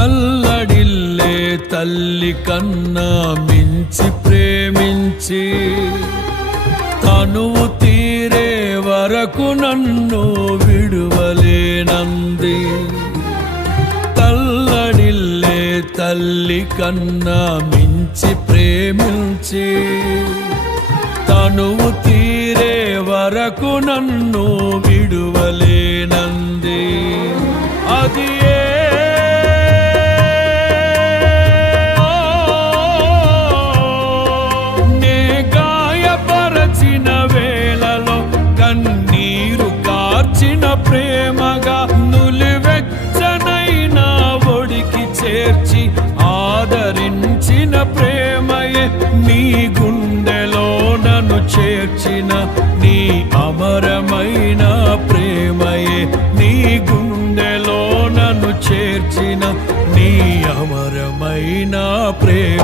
తల్లడిల్లే తల్లి కన్నా మించి ప్రేమించి తనువు తీరే వరకు నన్ను విడువలేనంది. తల్లడిల్లే తల్లి కన్నా మించి ప్రేమించి తనువు తీరే వరకు నన్ను విడువలేనంది. అది నే గాయపరచిన వేళలో కన్నీరు కార్చిన ప్రేమగా నులివెచ్చనైన ఒడికి చేర్చి ఆదరించిన ప్రేమయే నీ గుండెలో నన్ను చేర్చిన నీ అమరమైన ప్రేమయే నీ గుండెలో నన్ను చేర్చిన నీ అమరమైన ప్రేమ.